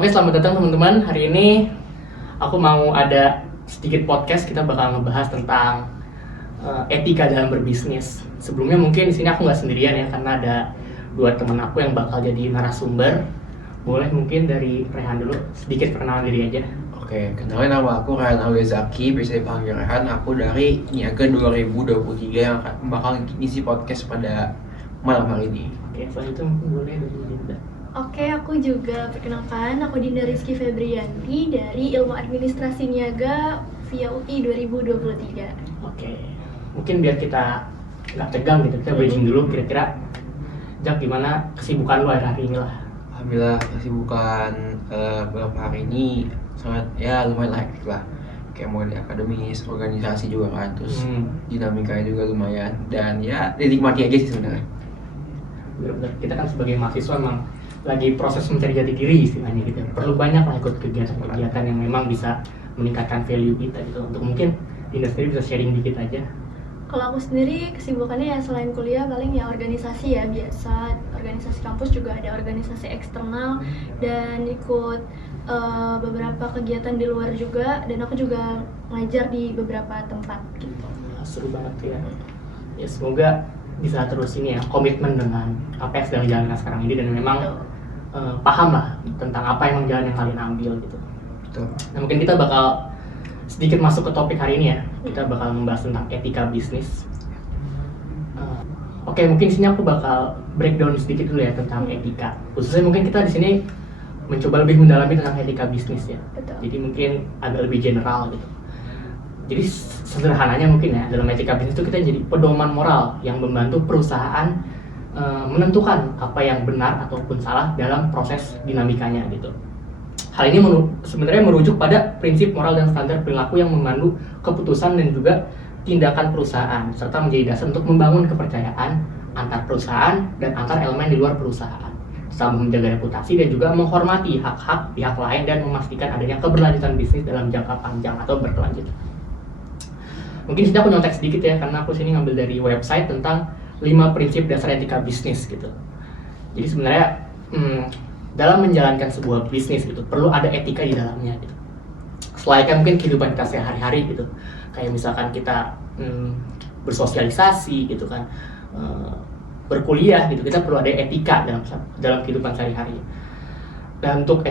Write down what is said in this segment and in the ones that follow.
Oke, selamat datang teman-teman. Hari ini aku mau ada sedikit podcast. Kita bakal ngebahas tentang etika dalam berbisnis. Sebelumnya mungkin di sini aku nggak sendirian ya, karena ada dua teman aku yang bakal jadi narasumber. Boleh mungkin dari Rehan dulu sedikit perkenalan diri aja. Oke, kenalin nama aku Rehan Alwezaki, bisa dipanggil Rehan. Aku dari Niaga 2023 yang bakal ngisi podcast pada malam hari ini. Oke, selanjutnya mungkin boleh dari Dinda. Oke, aku juga perkenalkan, aku Dinda Rizky Febrianti dari Ilmu Administrasi Niaga via UI 2023. Oke, mungkin biar kita nggak tegang gitu, kita bridging dulu. Kira-kira Jak, gimana kesibukan lu hari ini lah? Alhamdulillah kesibukan beberapa hari ini sangat lumayan hektik lah. Kayak mulai di akademis, organisasi juga kan, terus dinamikanya juga lumayan dan ya dinikmati aja sih sebenarnya. Benar-benar kita kan sebagai mahasiswa emang lagi proses mencari jati diri istilahnya gitu. Perlu banyak lah ikut kegiatan-kegiatan yang memang bisa meningkatkan value kita gitu. Untuk mungkin Dinda sendiri bisa sharing dikit aja. Kalau aku sendiri kesibukannya ya selain kuliah paling ya organisasi ya biasa, organisasi kampus juga ada organisasi eksternal dan ikut beberapa kegiatan di luar juga, dan aku juga ngajar di beberapa tempat gitu. Seru banget ya. Ya semoga bisa terus ini ya, komitmen dengan apa yang sedang dijalankan sekarang ini dan memang paham lah tentang apa yang jalan yang kalian ambil gitu. Betul. Nah, mungkin kita bakal sedikit masuk ke topik hari ini ya. Kita bakal membahas tentang etika bisnis. Oke, mungkin di sini aku bakal breakdown sedikit dulu ya tentang etika. Khususnya mungkin kita di sini mencoba lebih mendalami tentang etika bisnis ya. Betul. Jadi mungkin agak lebih general gitu. Jadi sederhananya mungkin ya, dalam etika bisnis itu kita jadi pedoman moral yang membantu perusahaan menentukan apa yang benar ataupun salah dalam proses dinamikanya gitu. Hal ini sebenarnya merujuk pada prinsip moral dan standar perilaku yang memandu keputusan dan juga tindakan perusahaan, serta menjadi dasar untuk membangun kepercayaan antar perusahaan dan antar elemen di luar perusahaan, serta menjaga reputasi dan juga menghormati hak-hak pihak lain dan memastikan adanya keberlanjutan bisnis dalam jangka panjang atau berkelanjutan. Mungkin sini aku nyontek sedikit ya, karena aku sini ngambil dari website tentang 5 prinsip dasar etika bisnis gitu. Jadi sebenarnya dalam menjalankan sebuah bisnis gitu perlu ada etika di dalamnya gitu. Selayaknya mungkin kehidupan kita sehari-hari gitu. Kayak misalkan kita bersosialisasi gitu kan, berkuliah gitu, kita perlu ada etika dalam kehidupan sehari-hari. Dan untuk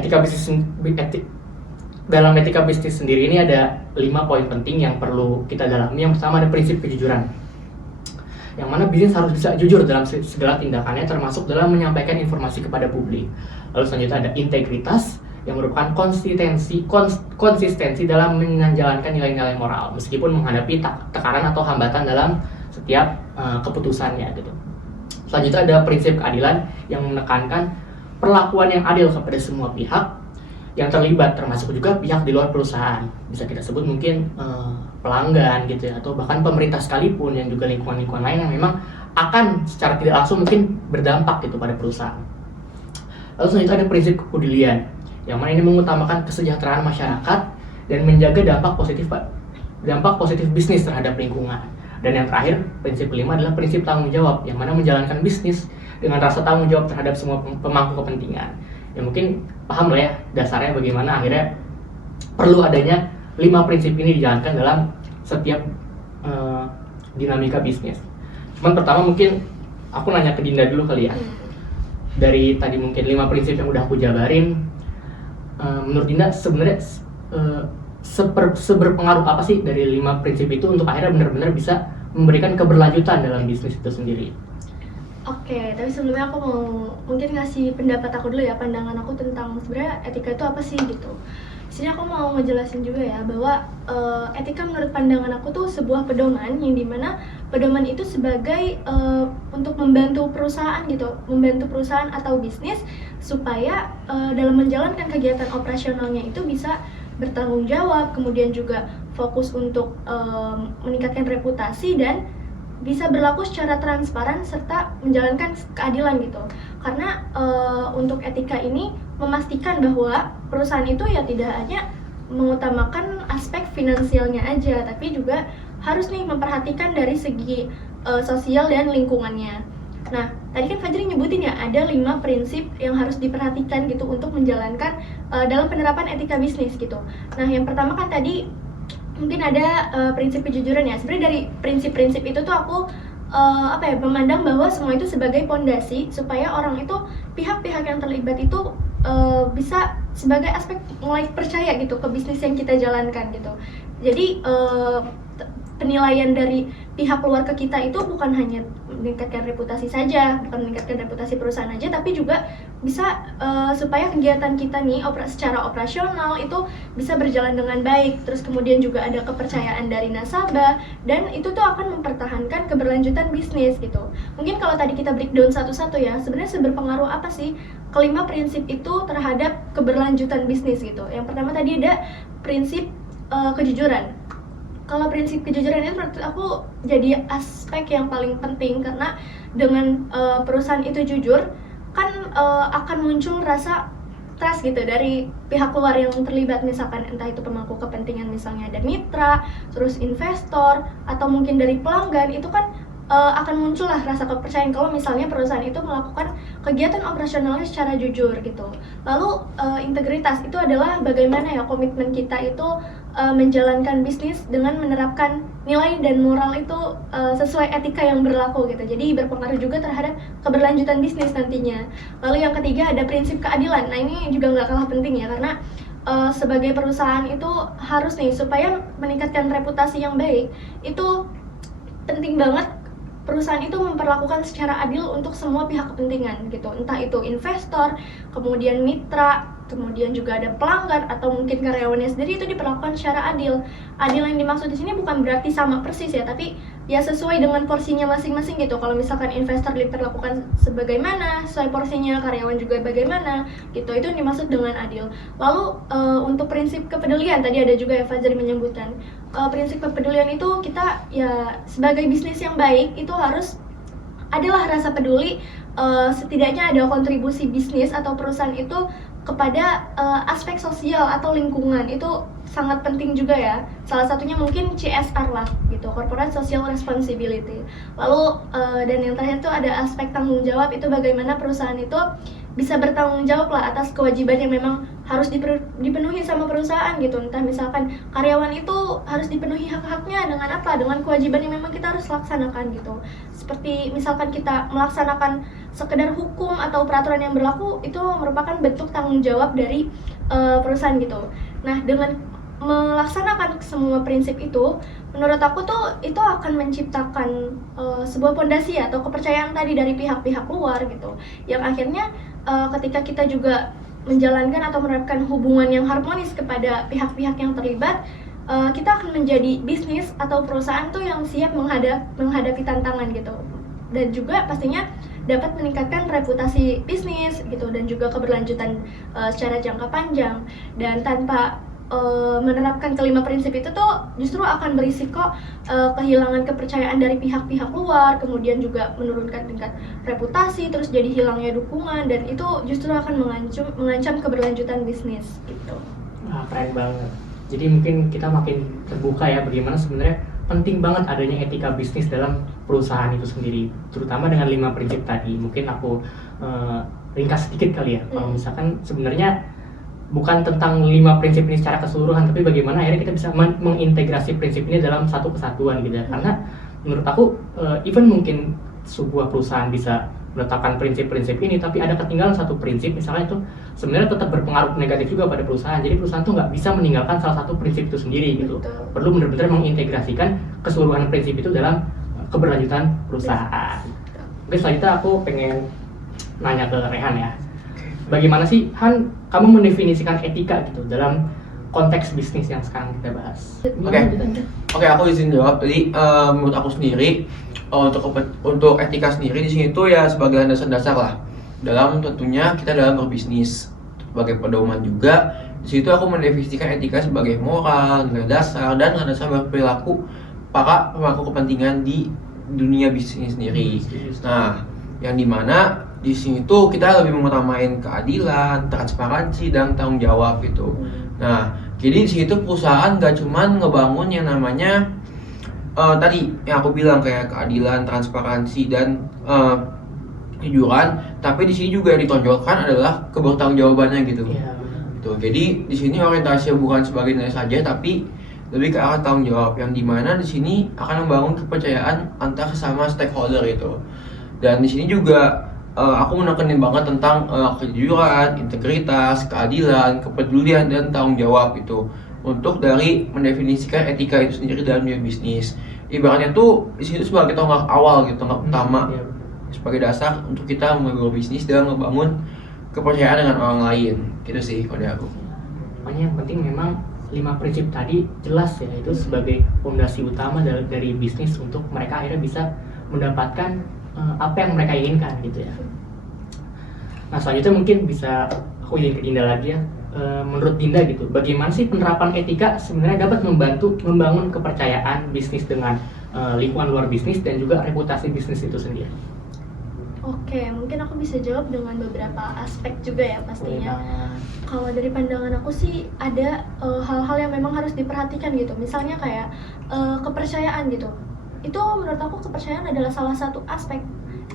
dalam etika bisnis sendiri ini ada 5 poin penting yang perlu kita dalami. Yang pertama ada prinsip kejujuran, yang mana bisnis harus bisa jujur dalam segala tindakannya, termasuk dalam menyampaikan informasi kepada publik. Lalu selanjutnya ada integritas, yang merupakan konsistensi dalam menjalankan nilai-nilai moral meskipun menghadapi tekanan atau hambatan dalam setiap keputusannya gitu. Selanjutnya ada prinsip keadilan, yang menekankan perlakuan yang adil kepada semua pihak yang terlibat, termasuk juga pihak di luar perusahaan. Bisa kita sebut mungkin pelanggan gitu ya, atau bahkan pemerintah sekalipun, yang juga lingkungan-lingkungan lain yang memang akan secara tidak langsung mungkin berdampak gitu pada perusahaan. Lalu selanjutnya ada prinsip kepedulian, yang mana ini mengutamakan kesejahteraan masyarakat dan menjaga dampak positif bisnis terhadap lingkungan. Dan yang terakhir, prinsip kelima adalah prinsip tanggung jawab, yang mana menjalankan bisnis dengan rasa tanggung jawab terhadap semua pemangku kepentingan. Ya mungkin paham lah ya dasarnya bagaimana akhirnya perlu adanya 5 prinsip ini dijalankan dalam setiap dinamika bisnis. Cuman pertama mungkin aku nanya ke Dinda dulu kali ya. Dari tadi mungkin 5 prinsip yang udah aku jabarin, menurut Dinda sebenarnya seberpengaruh apa sih dari 5 prinsip itu untuk akhirnya benar-benar bisa memberikan keberlanjutan dalam bisnis itu sendiri? Oke, tapi sebelumnya aku mau mungkin ngasih pendapat aku dulu ya, pandangan aku tentang sebenarnya etika itu apa sih gitu. Di sini aku mau ngejelasin juga ya bahwa etika menurut pandangan aku tuh sebuah pedoman, yang dimana pedoman itu sebagai untuk membantu perusahaan gitu, membantu perusahaan atau bisnis supaya dalam menjalankan kegiatan operasionalnya itu bisa bertanggung jawab, kemudian juga fokus untuk meningkatkan reputasi dan bisa berlaku secara transparan serta menjalankan keadilan gitu. Karena untuk etika ini memastikan bahwa perusahaan itu ya tidak hanya mengutamakan aspek finansialnya aja, tapi juga harus nih memperhatikan dari segi sosial dan lingkungannya. Nah, tadi kan Fajri nyebutin ya ada 5 prinsip yang harus diperhatikan gitu untuk menjalankan dalam penerapan etika bisnis gitu. Nah, yang pertama kan tadi mungkin ada prinsip kejujuran ya. Sebenarnya dari prinsip-prinsip itu tuh aku memandang bahwa semua itu sebagai pondasi supaya orang itu, pihak-pihak yang terlibat itu bisa sebagai aspek mulai percaya gitu ke bisnis yang kita jalankan gitu. Jadi penilaian dari pihak luar ke kita itu bukan hanya meningkatkan reputasi saja, bukan meningkatkan reputasi perusahaan aja, tapi juga bisa supaya kegiatan kita nih secara operasional itu bisa berjalan dengan baik. Terus kemudian juga ada kepercayaan dari nasabah, dan itu tuh akan mempertahankan keberlanjutan bisnis gitu. Mungkin kalau tadi kita breakdown satu-satu ya, sebenarnya seberpengaruh apa sih kelima prinsip itu terhadap keberlanjutan bisnis gitu. Yang pertama tadi ada prinsip kejujuran. Kalau prinsip kejujuran itu menurut aku jadi aspek yang paling penting, karena dengan perusahaan itu jujur kan akan muncul rasa trust gitu dari pihak luar yang terlibat, misalkan entah itu pemangku kepentingan, misalnya ada mitra, terus investor, atau mungkin dari pelanggan. Itu kan akan muncullah rasa kepercayaan kalau misalnya perusahaan itu melakukan kegiatan operasionalnya secara jujur gitu. Lalu integritas itu adalah bagaimana ya komitmen kita itu menjalankan bisnis dengan menerapkan nilai dan moral itu sesuai etika yang berlaku gitu. Jadi berpengaruh juga terhadap keberlanjutan bisnis nantinya. Lalu yang ketiga ada prinsip keadilan. Nah, ini juga nggak kalah penting ya, karena sebagai perusahaan itu harus nih, supaya meningkatkan reputasi yang baik, itu penting banget perusahaan itu memperlakukan secara adil untuk semua pihak kepentingan gitu, entah itu investor, kemudian mitra, kemudian juga ada pelanggan atau mungkin karyawannya sendiri, itu diperlakukan secara adil. Adil yang dimaksud di sini bukan berarti sama persis ya, tapi ya sesuai dengan porsinya masing-masing gitu. Kalau misalkan investor diperlakukan sebagaimana, sesuai porsinya, karyawan juga bagaimana gitu, itu yang dimaksud dengan adil. Lalu untuk prinsip kepedulian, tadi ada juga ya Fajri menyebutkan, prinsip kepedulian itu kita ya sebagai bisnis yang baik itu harus adalah rasa peduli, setidaknya ada kontribusi bisnis atau perusahaan itu kepada aspek sosial atau lingkungan. Itu sangat penting juga ya. Salah satunya mungkin CSR lah gitu, Corporate Social Responsibility. Lalu dan yang terakhir itu ada aspek tanggung jawab, itu bagaimana perusahaan itu bisa bertanggung jawab lah atas kewajiban yang memang harus dipenuhi sama perusahaan gitu. Entah misalkan karyawan itu harus dipenuhi hak-haknya dengan apa? Dengan kewajiban yang memang kita harus laksanakan gitu. Seperti misalkan kita melaksanakan sekedar hukum atau peraturan yang berlaku, itu merupakan bentuk tanggung jawab dari perusahaan gitu. Nah, dengan melaksanakan semua prinsip itu, menurut aku tuh itu akan menciptakan sebuah pondasi atau kepercayaan tadi dari pihak-pihak luar gitu, yang akhirnya ketika kita juga menjalankan atau menerapkan hubungan yang harmonis kepada pihak-pihak yang terlibat, kita akan menjadi bisnis atau perusahaan tuh yang siap menghadapi tantangan gitu, dan juga pastinya dapat meningkatkan reputasi bisnis gitu, dan juga keberlanjutan secara jangka panjang. Dan tanpa menerapkan kelima prinsip itu tuh justru akan berisiko kehilangan kepercayaan dari pihak-pihak luar, kemudian juga menurunkan tingkat reputasi, terus jadi hilangnya dukungan, dan itu justru akan mengancam keberlanjutan bisnis gitu. Wah, keren banget. Jadi mungkin kita makin terbuka ya bagaimana sebenarnya penting banget adanya etika bisnis dalam perusahaan itu sendiri, terutama dengan 5 prinsip tadi. Mungkin aku ringkas sedikit kali ya. Kalau misalkan sebenarnya bukan tentang 5 prinsip ini secara keseluruhan, tapi bagaimana akhirnya kita bisa mengintegrasi prinsip ini dalam satu kesatuan gitu ya. Karena menurut aku even mungkin sebuah perusahaan bisa meletakkan prinsip-prinsip ini, tapi ada ketinggalan satu prinsip, misalnya itu sebenarnya tetap berpengaruh negatif juga pada perusahaan. Jadi perusahaan tuh nggak bisa meninggalkan salah satu prinsip itu sendiri gitu. Betul. Perlu benar-benar mengintegrasikan keseluruhan prinsip itu dalam keberlanjutan perusahaan. Oke, selanjutnya aku pengen nanya ke Rehan ya. Bagaimana sih Han, kamu mendefinisikan etika gitu dalam konteks bisnis yang sekarang kita bahas? Oke, aku izin jawab. Jadi menurut aku sendiri untuk etika sendiri di sini tuh ya sebagai landasan-dasar lah dalam tentunya kita dalam berbisnis. Sebagai pedoman juga di situ aku mendefinisikan etika sebagai moral, nilai dasar, dan landasan berperilaku para pemangku kepentingan di dunia bisnis sendiri. Nah, yang dimana di sini tuh kita lebih mengutamain keadilan, transparansi, dan tanggung jawab gitu. Nah, jadi di sini tuh perusahaan gak cuman ngebangun yang namanya tadi yang aku bilang kayak keadilan, transparansi, dan kejujuran, tapi di sini juga ditonjolkan adalah kebertanggungjawabannya gitu. Iya. Gitu. Jadi di sini orientasinya bukan sebagai nilai saja, tapi lebih ke arah tanggung jawab yang dimana di sini akan membangun kepercayaan antar sesama stakeholder gitu. Dan di sini juga aku menekenin banget tentang kejujuran, integritas, keadilan, kepedulian dan tanggung jawab itu untuk dari mendefinisikan etika itu sendiri dalam dunia bisnis. Ibaratnya tuh di sini sebagai tonggak awal gitu, tonggak utama Iya. sebagai dasar untuk kita membangun bisnis dan membangun kepercayaan dengan orang lain. Gitu sih kalau dari aku. Pokoknya yang penting memang 5 prinsip tadi jelas ya, itu sebagai fondasi utama dari bisnis untuk mereka akhirnya bisa mendapatkan apa yang mereka inginkan gitu ya. Nah selanjutnya mungkin bisa aku izin ke Dinda lagi ya. Menurut Dinda gitu, bagaimana sih penerapan etika sebenarnya dapat membantu membangun kepercayaan bisnis dengan lingkungan luar bisnis dan juga reputasi bisnis itu sendiri? Oke, mungkin aku bisa jawab dengan beberapa aspek juga ya pastinya. Kalau dari pandangan aku sih ada hal-hal yang memang harus diperhatikan gitu. Misalnya kayak kepercayaan gitu. Itu menurut aku kepercayaan adalah salah satu aspek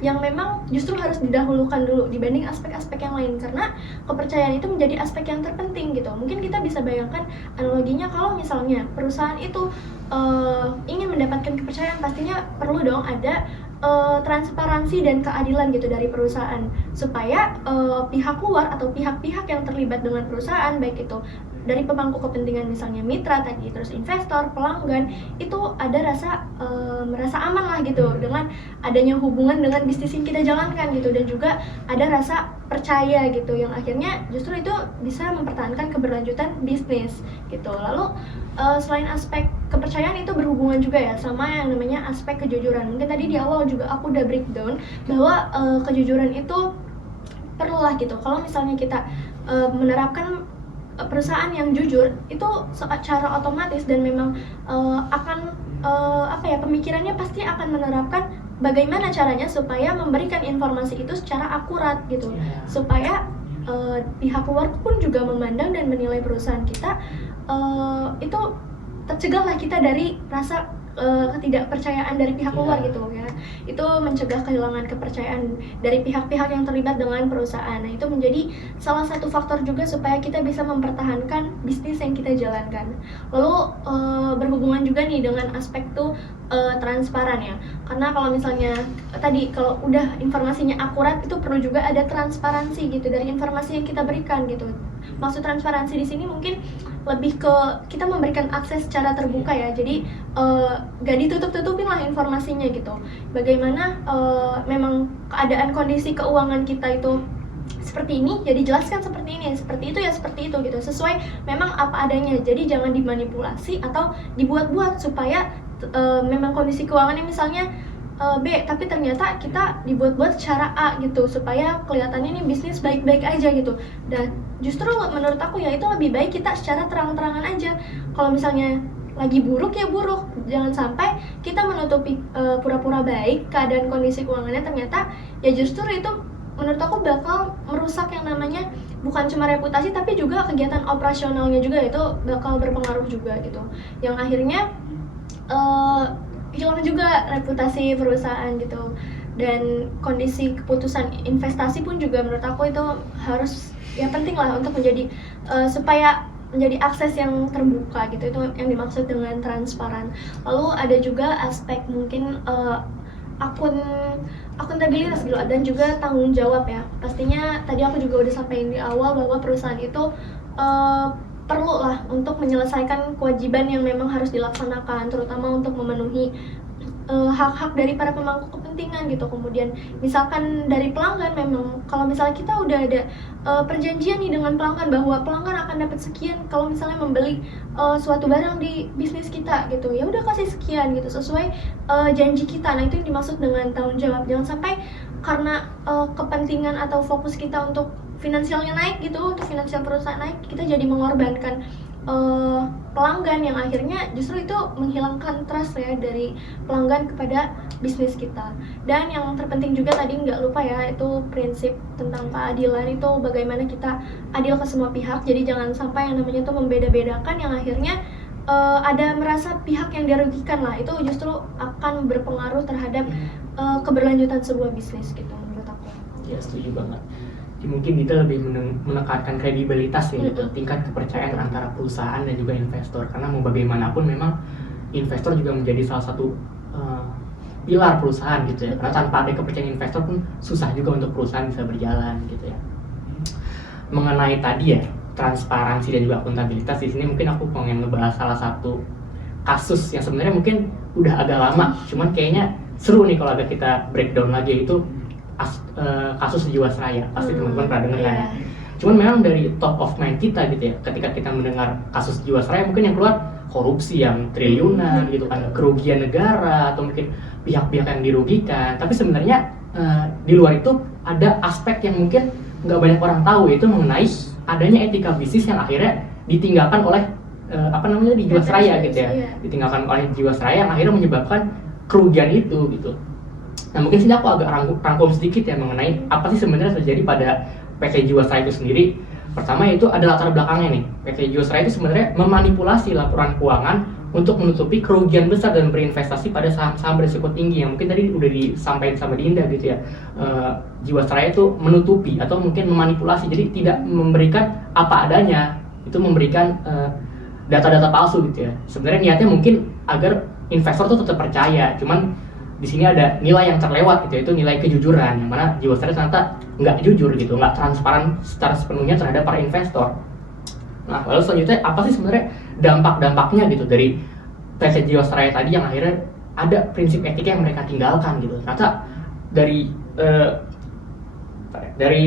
yang memang justru harus didahulukan dulu dibanding aspek-aspek yang lain, karena kepercayaan itu menjadi aspek yang terpenting gitu. Mungkin kita bisa bayangkan analoginya kalau misalnya perusahaan itu ingin mendapatkan kepercayaan, pastinya perlu dong ada transparansi dan keadilan gitu dari perusahaan, supaya pihak luar atau pihak-pihak yang terlibat dengan perusahaan, baik itu dari pemangku kepentingan misalnya mitra tadi, terus investor, pelanggan, itu ada rasa merasa aman lah gitu dengan adanya hubungan dengan bisnis yang kita jalankan gitu, dan juga ada rasa percaya gitu yang akhirnya justru itu bisa mempertahankan keberlanjutan bisnis gitu. Lalu selain aspek kepercayaan itu berhubungan juga ya sama yang namanya aspek kejujuran. Mungkin tadi di awal juga aku udah breakdown bahwa kejujuran itu perlulah gitu. Kalau misalnya kita menerapkan perusahaan yang jujur itu secara otomatis dan memang akan pemikirannya pasti akan menerapkan bagaimana caranya supaya memberikan informasi itu secara akurat gitu, supaya pihak luar pun juga memandang dan menilai perusahaan kita itu tercegahlah kita dari rasa ketidakpercayaan dari pihak luar gitu ya. Itu mencegah kehilangan kepercayaan dari pihak-pihak yang terlibat dengan perusahaan. Nah, itu menjadi salah satu faktor juga supaya kita bisa mempertahankan bisnis yang kita jalankan. Lalu berhubungan juga nih dengan aspek tuh transparan ya. Karena kalau misalnya tadi kalau udah informasinya akurat, itu perlu juga ada transparansi gitu dari informasi yang kita berikan gitu. Maksud transparansi di sini mungkin lebih ke kita memberikan akses secara terbuka ya, jadi gak ditutup-tutupin lah informasinya gitu. Bagaimana memang keadaan kondisi keuangan kita itu seperti ini, jadi jelaskan seperti ini, seperti itu ya seperti itu gitu, sesuai memang apa adanya. Jadi jangan dimanipulasi atau dibuat-buat supaya memang kondisi keuangannya misalnya B, tapi ternyata kita dibuat-buat secara A gitu, supaya kelihatannya nih bisnis baik-baik aja gitu. Dan justru menurut aku ya itu lebih baik kita secara terang-terangan aja. Kalau misalnya lagi buruk ya buruk, jangan sampai kita menutupi pura-pura baik keadaan kondisi keuangannya, ternyata ya justru itu menurut aku bakal merusak yang namanya bukan cuma reputasi tapi juga kegiatan operasionalnya juga, itu bakal berpengaruh juga gitu, yang akhirnya hilang juga reputasi perusahaan gitu. Dan kondisi keputusan investasi pun juga menurut aku itu harus ya penting lah untuk menjadi supaya menjadi akses yang terbuka gitu, itu yang dimaksud dengan transparan. Lalu ada juga aspek mungkin akuntabilitas gitu dan juga tanggung jawab ya. Pastinya tadi aku juga udah sampaikan di awal bahwa perusahaan itu perlu lah untuk menyelesaikan kewajiban yang memang harus dilaksanakan, terutama untuk memenuhi hak-hak dari para pemangku kepentingan gitu. Kemudian misalkan dari pelanggan, memang kalau misalnya kita udah ada perjanjian nih dengan pelanggan bahwa pelanggan akan dapat sekian kalau misalnya membeli suatu barang di bisnis kita gitu, ya udah kasih sekian gitu sesuai janji kita. Nah, itu yang dimaksud dengan tanggung jawab. Jangan sampai karena kepentingan atau fokus kita untuk finansialnya naik gitu, untuk finansial perusahaan naik, kita jadi mengorbankan pelanggan yang akhirnya justru itu menghilangkan trust ya dari pelanggan kepada bisnis kita. Dan yang terpenting juga tadi nggak lupa ya, itu prinsip tentang keadilan, itu bagaimana kita adil ke semua pihak. Jadi jangan sampai yang namanya itu membeda-bedakan yang akhirnya ada merasa pihak yang dirugikan lah, itu justru akan berpengaruh terhadap keberlanjutan sebuah bisnis gitu menurut aku. Ya setuju banget. Jadi mungkin kita lebih menekankan kredibilitas ya gitu, tingkat kepercayaan antara perusahaan dan juga investor. Karena mau bagaimanapun memang investor juga menjadi salah satu pilar perusahaan gitu ya. Karena tanpa ada kepercayaan investor pun susah juga untuk perusahaan bisa berjalan gitu ya. Mengenai tadi ya transparansi dan juga akuntabilitas, di sini mungkin aku pengen ngebahas salah satu kasus yang sebenarnya mungkin udah agak lama, cuman kayaknya seru nih kalau agak kita breakdown lagi, itu kasus Jiwasraya. Pasti teman-teman pernah dengar kan ya. Cuman memang dari top of mind kita gitu ya, ketika kita mendengar kasus Jiwasraya mungkin yang keluar korupsi yang triliunan gitu kan, kerugian negara atau mungkin pihak-pihak yang dirugikan. Tapi sebenarnya di luar itu ada aspek yang mungkin nggak banyak orang tahu, yaitu mengenai adanya etika bisnis yang akhirnya ditinggalkan oleh di Jiwasraya gitu ya, ditinggalkan oleh Jiwasraya yang akhirnya menyebabkan kerugian itu gitu. Nah mungkin sih aku agak rangkum sedikit ya mengenai apa sih sebenarnya terjadi pada PT Jiwasraya itu sendiri. Pertama itu ada latar belakangnya nih. PT Jiwasraya itu sebenarnya memanipulasi laporan keuangan untuk menutupi kerugian besar dan berinvestasi pada saham-saham berisiko tinggi yang mungkin tadi udah disampaikan sama Dinda gitu ya. Jiwasraya itu menutupi atau mungkin memanipulasi, jadi tidak memberikan apa adanya, itu memberikan data-data palsu gitu ya. Sebenarnya niatnya mungkin agar investor tuh tetap percaya, cuman di sini ada nilai yang terlewat gitu, yaitu nilai kejujuran, yang mana Jiwasraya ternyata nggak jujur gitu, nggak transparan secara sepenuhnya terhadap para investor. Nah lalu selanjutnya apa sih sebenarnya dampak-dampaknya gitu dari PT Jiwasraya tadi yang akhirnya ada prinsip etika yang mereka tinggalkan gitu. Ternyata dari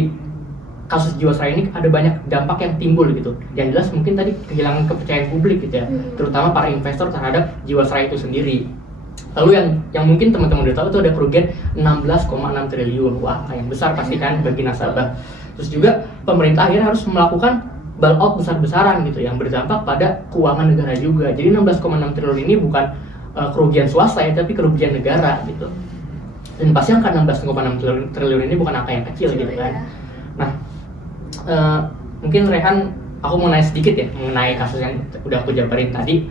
kasus Jiwasraya ini ada banyak dampak yang timbul gitu. Yang jelas mungkin tadi kehilangan kepercayaan publik gitu ya, terutama para investor terhadap Jiwasraya itu sendiri. Lalu yang mungkin teman-teman udah tahu itu ada kerugian 16,6 triliun. Wah, yang besar pasti kan bagi nasabah. Terus juga pemerintah akhirnya harus melakukan bailout besar-besaran gitu yang berdampak pada keuangan negara juga. Jadi 16,6 triliun ini bukan kerugian swasta ya, tapi kerugian negara gitu. Dan pasti angka 16,6 triliun ini bukan angka yang kecil gitu kan. Nah, mungkin Rehan, aku mau nanya sedikit ya mengenai kasus yang udah aku jabarin tadi.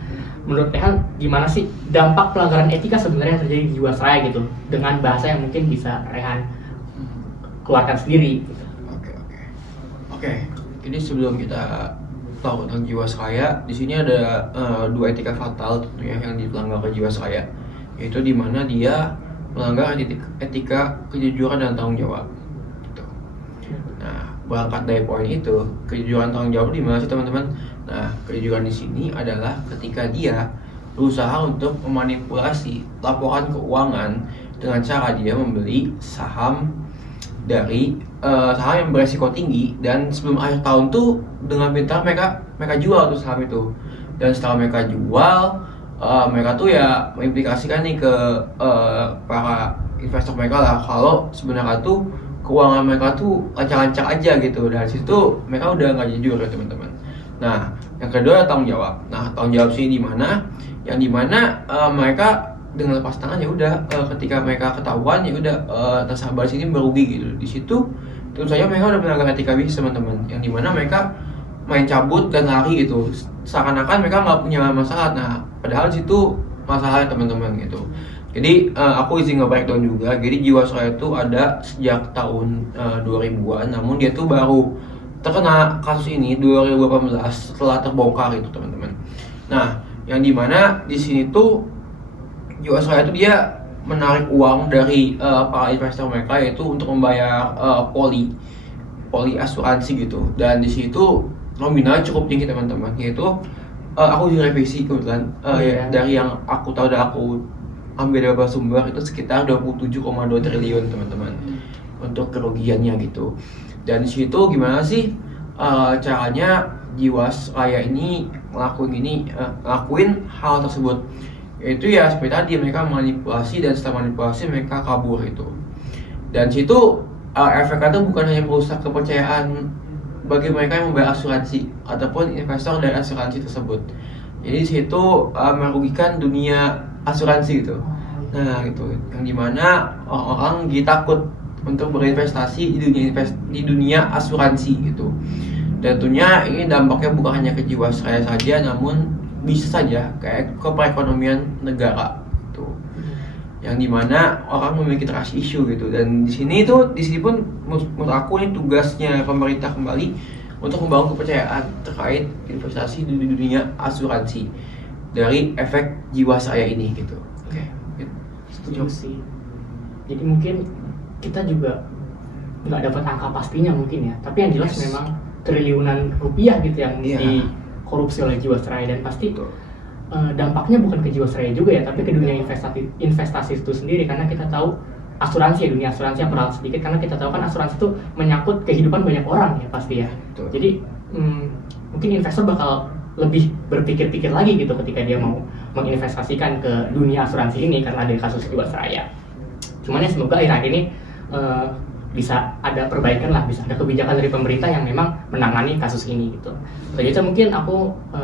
Menurut Rehan, gimana sih dampak pelanggaran etika sebenarnya yang terjadi di Jiwasraya gitu, dengan bahasa yang mungkin bisa Rehan keluarkan sendiri gitu. Oke. Jadi sebelum kita tahu tentang Jiwasraya, di sini ada dua etika fatal tentunya yang dilanggar ke Jiwasraya, yaitu di mana dia melanggar etika kejujuran dan tanggung jawab. Gitu. Nah, berangkat dari poin itu, kejujuran tanggung jawab di mana sih teman-teman? Nah, kejujuran di sini adalah ketika dia berusaha untuk memanipulasi laporan keuangan dengan cara dia membeli saham dari saham yang beresiko tinggi, dan sebelum akhir tahun tuh dengan pintar mereka jual tuh saham itu. Dan setelah mereka jual, mereka tuh ya mengimplikasikan nih ke para investor mereka lah kalau sebenarnya tuh keuangan mereka tuh lancar-lancar aja gitu. Dari situ mereka udah nggak jujur ya teman-teman. Nah, yang kedua tanggung jawab. Nah, tanggung jawab sini di mana? Yang di mana mereka dengan lepas tangan ya udah ketika mereka ketahuan ya udah nasabah di sini merugi gitu. Di situ tentu saja mereka udah melanggar etika bisnis teman-teman. Yang di mana mereka main cabut dan lari gitu. Seakan-akan mereka nggak punya masalah. Nah, padahal di situ masalahnya teman-teman gitu. Jadi aku izin nge-breakdown juga. Jadi Jiwasraya itu ada sejak tahun 2000-an, namun dia tuh baru terkena kasus ini 2018 setelah terbongkar itu teman-teman. Nah, yang dimana di sini tuh Jiwasraya itu dia menarik uang dari para investor mereka, yaitu untuk membayar poli asuransi gitu. Dan di situ nominalnya cukup tinggi teman-teman, yaitu aku direvisi kebetulan dari yang aku tahu dan aku ambil dari beberapa sumber itu sekitar 27,2 triliun teman-teman untuk kerugiannya gitu. Dan di situ gimana sih caranya Jiwasraya ini ngelakuin hal tersebut, yaitu ya seperti tadi mereka manipulasi, dan setelah manipulasi mereka kabur itu. Dan situ efeknya itu bukan hanya merusak kepercayaan bagi mereka yang membayar asuransi ataupun investor dari asuransi tersebut. Jadi situ merugikan dunia asuransi gitu. Nah itu yang dimana orang-orang jadi takut untuk berinvestasi di dunia asuransi gitu. Dan tentunya ini dampaknya bukan hanya ke Jiwasraya saja, namun bisa saja kayak ke perekonomian negara gitu. yang dimana orang memiliki trust issue gitu. Dan di sini pun menurut aku ini tugasnya pemerintah kembali untuk membangun kepercayaan terkait investasi di dunia asuransi dari efek jiwasraya ini gitu. Oke. Setuju sih. Jadi mungkin kita juga nggak dapat angka pastinya mungkin ya, tapi yang jelas memang triliunan rupiah gitu yang dikorupsi oleh jiwasraya, dan pasti dampaknya bukan ke jiwasraya juga ya, tapi ke dunia investasi itu sendiri, karena kita tahu asuransi ya, dunia asuransi yang pernah sedikit, karena kita tahu kan asuransi itu menyangkut kehidupan banyak orang ya pasti ya. Betul. Jadi mungkin investor bakal lebih berpikir-pikir lagi gitu ketika dia mau menginvestasikan ke dunia asuransi ini karena ada kasus jiwasraya. Cuman ya semoga akhir-akhir ini bisa ada perbaikan lah, bisa ada kebijakan dari pemerintah yang memang menangani kasus ini gitu. Selanjutnya mungkin aku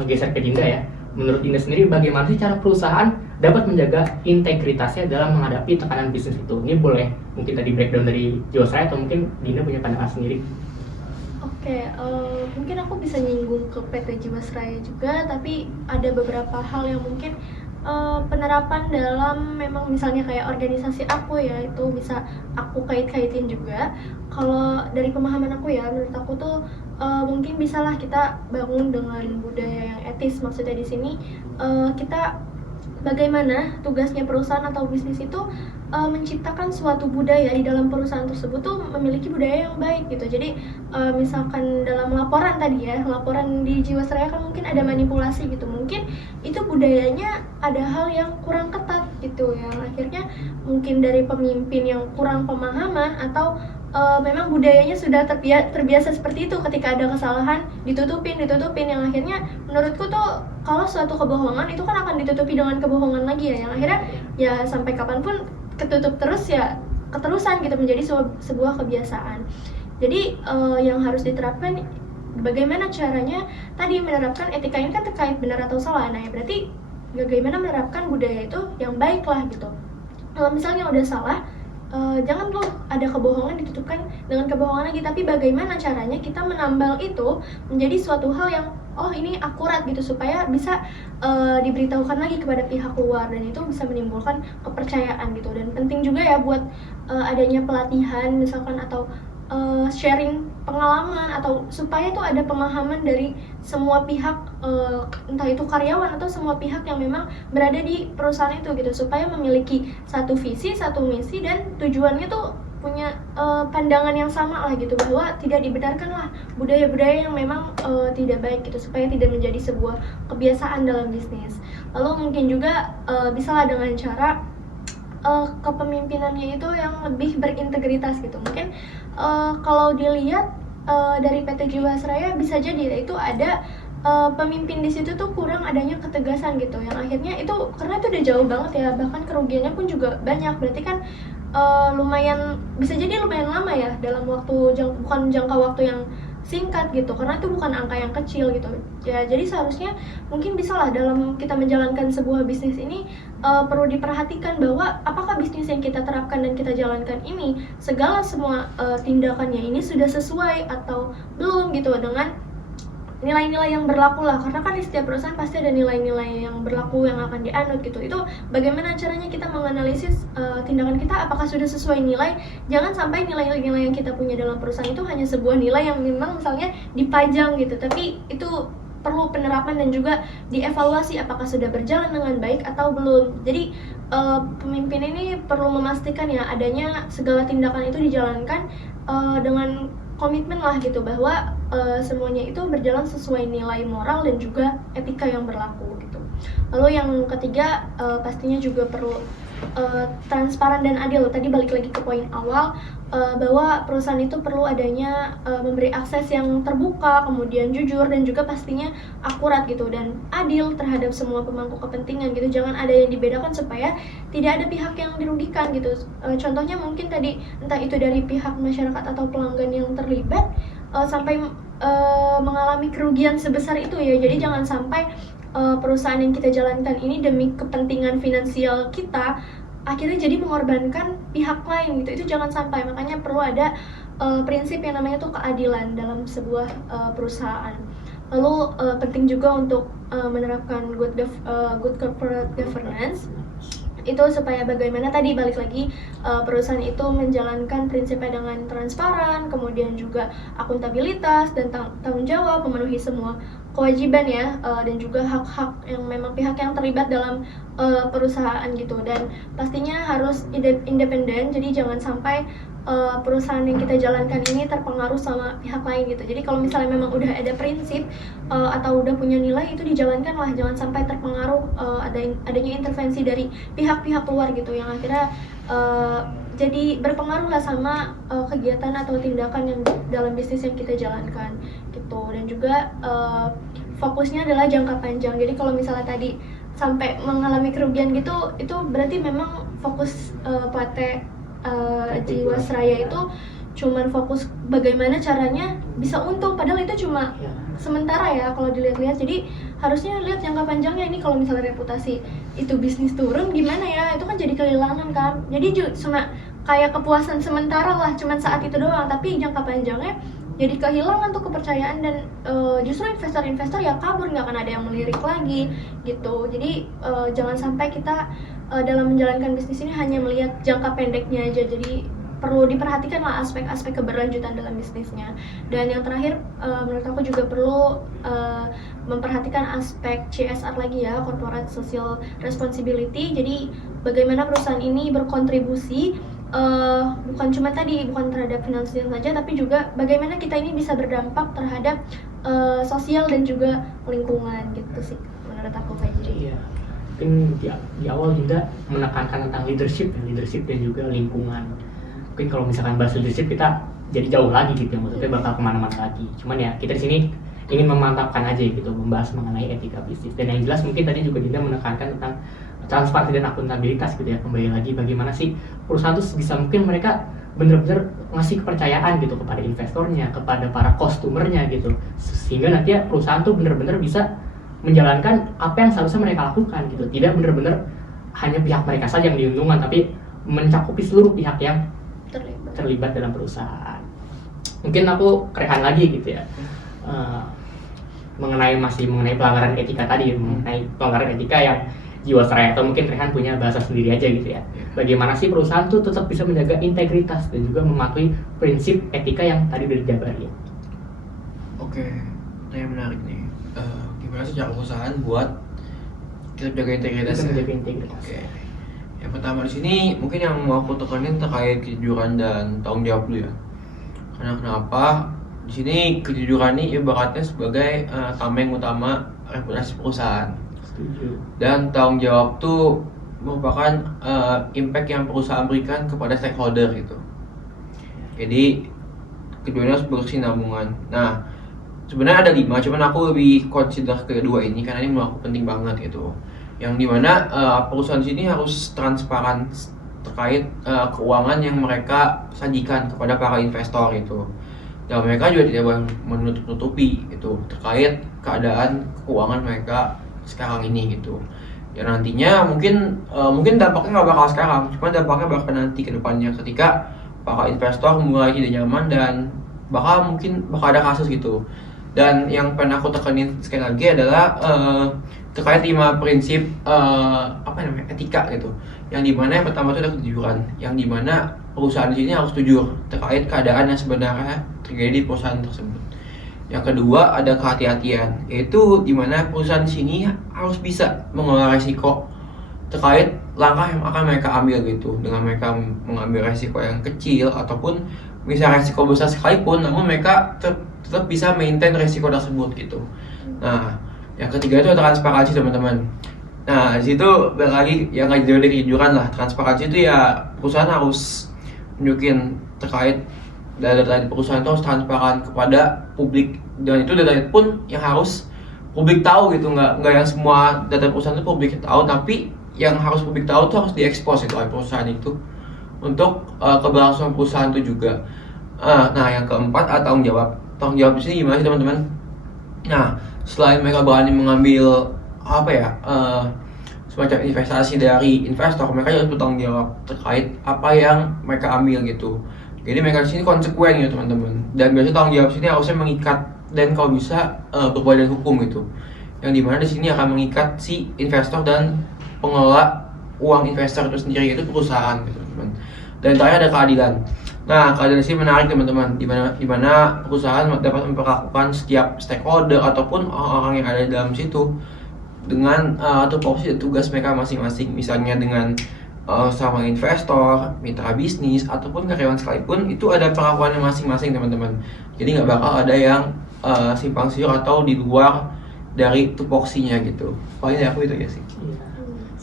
geser ke Dinda ya. Menurut Dinda sendiri, bagaimana sih cara perusahaan dapat menjaga integritasnya dalam menghadapi tekanan bisnis itu? Ini boleh mungkin tadi breakdown dari jiwasraya atau mungkin Dinda punya pandangan sendiri. Oke, mungkin aku bisa nyinggung ke PT Jiwasraya juga, tapi ada beberapa hal yang mungkin penerapan dalam memang misalnya kayak organisasi aku ya, itu bisa aku kait-kaitin juga. Kalau dari pemahaman aku ya, menurut aku tuh mungkin bisalah kita bangun dengan budaya yang etis. Maksudnya di sini kita bagaimana tugasnya perusahaan atau bisnis itu menciptakan suatu budaya di dalam perusahaan tersebut tuh memiliki budaya yang baik gitu. Jadi misalkan dalam laporan tadi ya, laporan di Jiwasraya kan mungkin ada manipulasi gitu, mungkin itu budayanya ada hal yang kurang ketat gitu, yang akhirnya mungkin dari pemimpin yang kurang pemahaman atau memang budayanya sudah terbiasa seperti itu, ketika ada kesalahan ditutupin yang akhirnya menurutku tuh kalau suatu kebohongan itu kan akan ditutupi dengan kebohongan lagi ya, yang akhirnya ya sampai kapanpun ketutup terus ya, keterusan gitu, menjadi sebuah kebiasaan. Jadi yang harus diterapkan bagaimana caranya tadi menerapkan etika ini kan terkait benar atau salah, nah ya berarti bagaimana menerapkan budaya itu yang baik lah gitu. Kalau misalnya udah salah, jangan loh ada kebohongan ditutupkan dengan kebohongan lagi, tapi bagaimana caranya kita menambal itu menjadi suatu hal yang oh ini akurat gitu, supaya bisa diberitahukan lagi kepada pihak luar, dan itu bisa menimbulkan kepercayaan gitu. Dan penting juga ya buat adanya pelatihan misalkan atau sharing pengalaman, atau supaya tuh ada pemahaman dari semua pihak, entah itu karyawan atau semua pihak yang memang berada di perusahaan itu gitu, supaya memiliki satu visi, satu misi, dan tujuannya tuh punya pandangan yang sama lah gitu, bahwa tidak dibenarkan lah budaya-budaya yang memang tidak baik gitu, supaya tidak menjadi sebuah kebiasaan dalam bisnis. Lalu mungkin juga bisalah dengan cara kepemimpinannya itu yang lebih berintegritas gitu. Mungkin kalau dilihat dari PT Jiwasraya bisa jadi itu ada pemimpin di situ tuh kurang adanya ketegasan gitu, yang akhirnya itu karena itu udah jauh banget ya, bahkan kerugiannya pun juga banyak. Berarti kan lumayan bisa jadi lumayan lama ya, dalam waktu bukan jangka waktu yang singkat gitu, karena itu bukan angka yang kecil gitu ya. Jadi seharusnya mungkin bisalah dalam kita menjalankan sebuah bisnis ini perlu diperhatikan bahwa apakah bisnis yang kita terapkan dan kita jalankan ini segala semua tindakannya ini sudah sesuai atau belum gitu dengan nilai-nilai yang berlaku lah, karena kan di setiap perusahaan pasti ada nilai-nilai yang berlaku yang akan dianut gitu. Itu bagaimana caranya kita menganalisis tindakan kita apakah sudah sesuai nilai. Jangan sampai nilai-nilai yang kita punya dalam perusahaan itu hanya sebuah nilai yang memang misalnya dipajang gitu, tapi itu perlu penerapan dan juga dievaluasi apakah sudah berjalan dengan baik atau belum. Jadi pemimpin ini perlu memastikan ya adanya segala tindakan itu dijalankan dengan komitmen lah gitu, bahwa semuanya itu berjalan sesuai nilai moral dan juga etika yang berlaku gitu. Lalu yang ketiga pastinya juga perlu transparan dan adil. Tadi balik lagi ke poin awal, bahwa perusahaan itu perlu adanya memberi akses yang terbuka, kemudian jujur, dan juga pastinya akurat gitu, dan adil terhadap semua pemangku kepentingan gitu. Jangan ada yang dibedakan supaya tidak ada pihak yang dirugikan gitu. Contohnya mungkin tadi entah itu dari pihak masyarakat atau pelanggan yang terlibat sampai mengalami kerugian sebesar itu ya. Jadi jangan sampai perusahaan yang kita jalankan ini demi kepentingan finansial kita akhirnya jadi mengorbankan pihak lain gitu. Itu jangan sampai. Makanya perlu ada prinsip yang namanya tuh keadilan dalam sebuah perusahaan. Lalu penting juga untuk menerapkan good corporate governance. itu supaya bagaimana tadi balik lagi perusahaan itu menjalankan prinsipnya dengan transparan, kemudian juga akuntabilitas dan tanggung jawab, memenuhi semua kewajiban ya, dan juga hak-hak yang memang pihak yang terlibat dalam perusahaan gitu, dan pastinya harus independen. Jadi jangan sampai perusahaan yang kita jalankan ini terpengaruh sama pihak lain gitu. Jadi kalau misalnya memang udah ada prinsip atau udah punya nilai, itu dijalankan lah, jangan sampai terpengaruh adanya intervensi dari pihak-pihak luar gitu yang akhirnya jadi berpengaruh lah sama kegiatan atau tindakan yang dalam bisnis yang kita jalankan gitu. Dan juga fokusnya adalah jangka panjang. Jadi kalau misalnya tadi sampai mengalami kerugian gitu, itu berarti memang fokus PT Jiwasraya itu cuman fokus bagaimana caranya bisa untung, padahal itu cuma sementara ya kalau dilihat-lihat. Jadi harusnya lihat jangka panjangnya. Ini kalau misalnya reputasi itu bisnis turun gimana ya, itu kan jadi kehilangan kan. Jadi cuma kayak kepuasan sementara lah, cuman saat itu doang, tapi jangka panjangnya jadi kehilangan tuh kepercayaan, dan justru investor-investor ya kabur, nggak akan ada yang melirik lagi gitu. Jadi jangan sampai kita dalam menjalankan bisnis ini hanya melihat jangka pendeknya aja. Jadi perlu diperhatikan lah aspek-aspek keberlanjutan dalam bisnisnya. Dan yang terakhir menurut aku juga perlu memperhatikan aspek CSR lagi ya, corporate social responsibility. Jadi bagaimana perusahaan ini berkontribusi bukan cuma tadi, bukan terhadap finansial saja, tapi juga bagaimana kita ini bisa berdampak terhadap sosial dan juga lingkungan gitu sih menurut aku, Fajri. Iya. Mungkin di awal juga menekankan tentang leadership dan juga lingkungan. Mungkin kalau misalkan bahas leadership kita jadi jauh lagi gitu ya, maksudnya bakal kemana-mana lagi. Cuman ya kita di sini ingin memantapkan aja gitu, membahas mengenai etika bisnis. Dan yang jelas mungkin tadi juga Dinda menekankan tentang transparansi dan akuntabilitas gitu ya. Kembali lagi bagaimana sih perusahaan itu bisa mungkin mereka benar-benar ngasih kepercayaan gitu kepada investornya, kepada para customernya gitu, sehingga nanti ya perusahaan tuh benar-benar bisa menjalankan apa yang seharusnya mereka lakukan gitu. Tidak benar-benar hanya pihak mereka saja yang diuntungkan, tapi mencakupi seluruh pihak yang terlibat dalam perusahaan. Mungkin aku kerehan lagi gitu ya, mengenai pelanggaran etika tadi, mengenai pelanggaran etika yang Jiwasraya, atau mungkin Rehan punya bahasa sendiri aja gitu ya. Bagaimana sih perusahaan tuh tetap bisa menjaga integritas dan juga mematuhi prinsip etika yang tadi udah dijabarin. Oke, itu yang menarik nih. Gimana sih cara perusahaan buat kita jaga integritas? Oke. Yang pertama di sini mungkin yang mau aku tekanin terkait kejujuran dan tanggung jawab dulu ya. Karena kenapa? Di sini kejujuran ini ibaratnya sebagai tameng utama reputasi perusahaan. Setuju. Dan tanggung jawab tuh merupakan impact yang perusahaan berikan kepada stakeholder gitu. Jadi keduanya harus berkesinambungan. Nah, sebenarnya ada 5, cuman aku lebih consider kedua ini karena ini menurut aku penting banget gitu. Yang dimana perusahaan di sini harus transparan terkait keuangan yang mereka sajikan kepada para investor itu. Dan mereka juga tidak boleh menutup-nutupi gitu terkait keadaan keuangan mereka sekarang ini gitu. Ya nantinya mungkin dampaknya nggak bakal sekarang, cuma dampaknya bakal nanti ke depannya ketika para investor mulai tidak nyaman dan bakal ada kasus gitu. Dan yang pengen aku tekenin sekali lagi adalah terkait 5 prinsip etika gitu. Yang dimana yang pertama itu ada kejujuran, yang dimana perusahaan di sini harus jujur terkait keadaan yang sebenarnya terjadi di perusahaan tersebut. Yang kedua ada kehati-hatian, yaitu dimana perusahaan di sini harus bisa mengelola resiko terkait langkah yang akan mereka ambil gitu. Dengan mereka mengambil resiko yang kecil ataupun misalnya resiko besar sekalipun, namun mereka tetap bisa maintain resiko tersebut gitu. Nah, yang ketiga itu transparansi teman-teman. Nah, di situ lagi yang nggak jauh dari kejujuran lah. Transparansi itu ya perusahaan harus nunjukin terkait data perusahaan itu harus transparan kepada publik, dan itu data pun yang harus publik tahu gitu, nggak yang semua data perusahaan itu publik tahu, tapi yang harus publik tahu itu harus diekspos itu oleh perusahaan itu untuk keberlangsungan perusahaan itu juga. Nah yang keempat tanggung jawab di sini gimana sih teman-teman? Nah selain mereka berani mengambil semacam investasi dari investor, mereka juga bertanggung jawab terkait apa yang mereka ambil gitu. Jadi mereka di sini konsekuen ya teman-teman. Dan biasanya tanggung jawab sini harusnya mengikat dan kalau bisa berbadan hukum gitu. Yang dimana di sini akan mengikat si investor dan pengelola uang investor itu sendiri, itu perusahaan gitu teman. Dan terakhir ada keadilan. Nah, keadilan sih menarik teman-teman, di mana perusahaan dapat memperlakukan setiap stakeholder ataupun orang-orang yang ada di dalam situ dengan tupoksi dan tugas mereka masing-masing. Misalnya dengan sama investor, mitra bisnis, ataupun karyawan sekalipun, itu ada perlakuannya masing-masing teman-teman. Jadi nggak bakal ada yang simpang siur atau di luar dari tupoksinya gitu. Paling dari aku itu ya sih. Iya.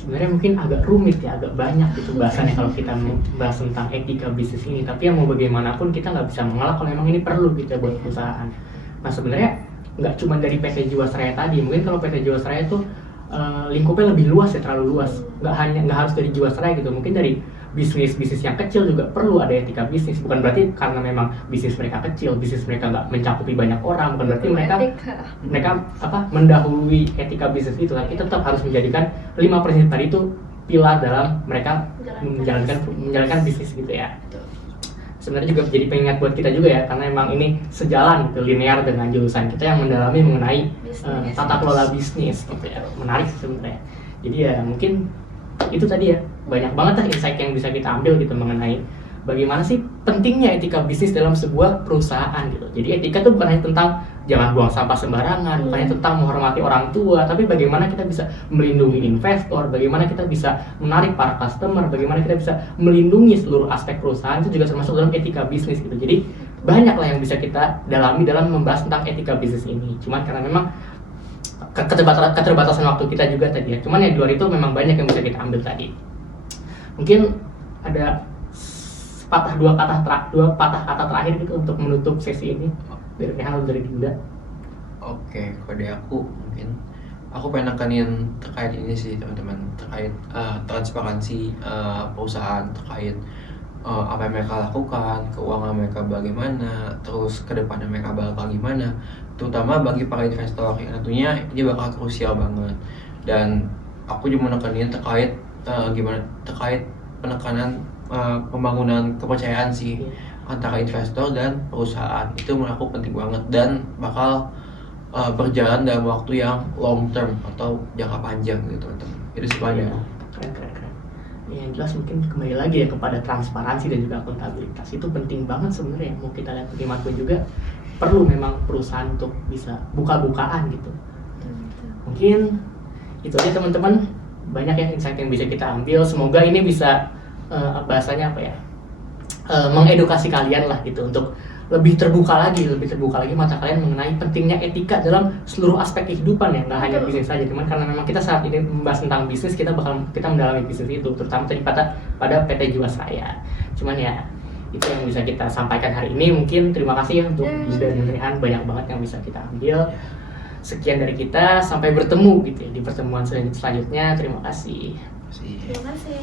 Sebenarnya mungkin agak rumit ya, agak banyak gitu bahasannya kalau kita membahas tentang etika bisnis ini. Tapi yang mau bagaimanapun kita nggak bisa mengelak kalau memang ini perlu gitu ya buat perusahaan. Nah sebenarnya nggak cuma dari PT Jiwasraya tadi, mungkin kalau PT Jiwasraya tuh lingkupnya lebih luas ya, terlalu luas. Nggak harus dari Jiwasraya gitu, mungkin dari bisnis yang kecil juga perlu ada etika bisnis. Bukan berarti karena memang bisnis mereka kecil, bisnis mereka nggak mencakupi banyak orang, bukan berarti mereka mendahului etika bisnis itu. Tapi tetap harus menjadikan 5 prinsip tadi itu pilar dalam mereka menjalankan bisnis gitu ya. Sebenarnya juga jadi pengingat buat kita juga ya, karena emang ini sejalan gitu, linear dengan jurusan kita yang mendalami mengenai tata kelola bisnis gitu ya. Menarik sebenarnya. Jadi ya mungkin itu tadi ya, banyak banget lah insight yang bisa kita ambil gitu mengenai bagaimana sih pentingnya etika bisnis dalam sebuah perusahaan gitu. Jadi etika itu bukan hanya tentang jangan buang sampah sembarangan, bukan hanya tentang menghormati orang tua, tapi bagaimana kita bisa melindungi investor, bagaimana kita bisa menarik para customer, bagaimana kita bisa melindungi seluruh aspek perusahaan, itu juga termasuk dalam etika bisnis gitu. Jadi banyak lah yang bisa kita dalami dalam membahas tentang etika bisnis ini. Cuman karena memang keterbatasan waktu kita juga tadi ya. Cuman ya di luar itu memang banyak yang bisa kita ambil tadi. Mungkin ada dua patah kata terakhir gitu untuk menutup sesi ini dari Rehan atau dari Dinda. Oke, kalau dari aku mungkin aku pengen nekanin terkait ini sih teman-teman, terkait transparansi perusahaan, terkait apa yang mereka lakukan, keuangan mereka bagaimana, terus kedepannya mereka bakal gimana, terutama bagi para investor yang tentunya ini bakal krusial banget. Dan aku juga menekankan terkait terkait penekanan pembangunan kepercayaan sih antara investor dan perusahaan. Itu menurut aku penting banget dan bakal berjalan dalam waktu yang long term atau jangka panjang gitu teman-teman. Itu sebenarnya. Keren. Yang jelas mungkin kembali lagi ya kepada transparansi dan juga akuntabilitas. Itu penting banget sebenarnya. Mau kita lihat bagaimanapun juga perlu memang perusahaan untuk bisa buka-bukaan gitu. Mungkin itu aja teman-teman. Banyak ya insight yang bisa kita ambil. Semoga ini bisa bahasanya apa ya, mengedukasi kalian lah gitu untuk lebih terbuka lagi mata kalian mengenai pentingnya etika dalam seluruh aspek kehidupan ya, nggak hanya bisnis saja. Cuman karena memang kita saat ini membahas tentang bisnis, kita mendalami bisnis itu, terutama tadi pada PT Jiwasraya. Cuman ya itu yang bisa kita sampaikan hari ini. Mungkin terima kasih ya untuk Dinda dan Rehan, banyak banget yang bisa kita ambil. Sekian dari kita, sampai bertemu gitu ya di pertemuan selanjutnya. Terima kasih. Terima kasih.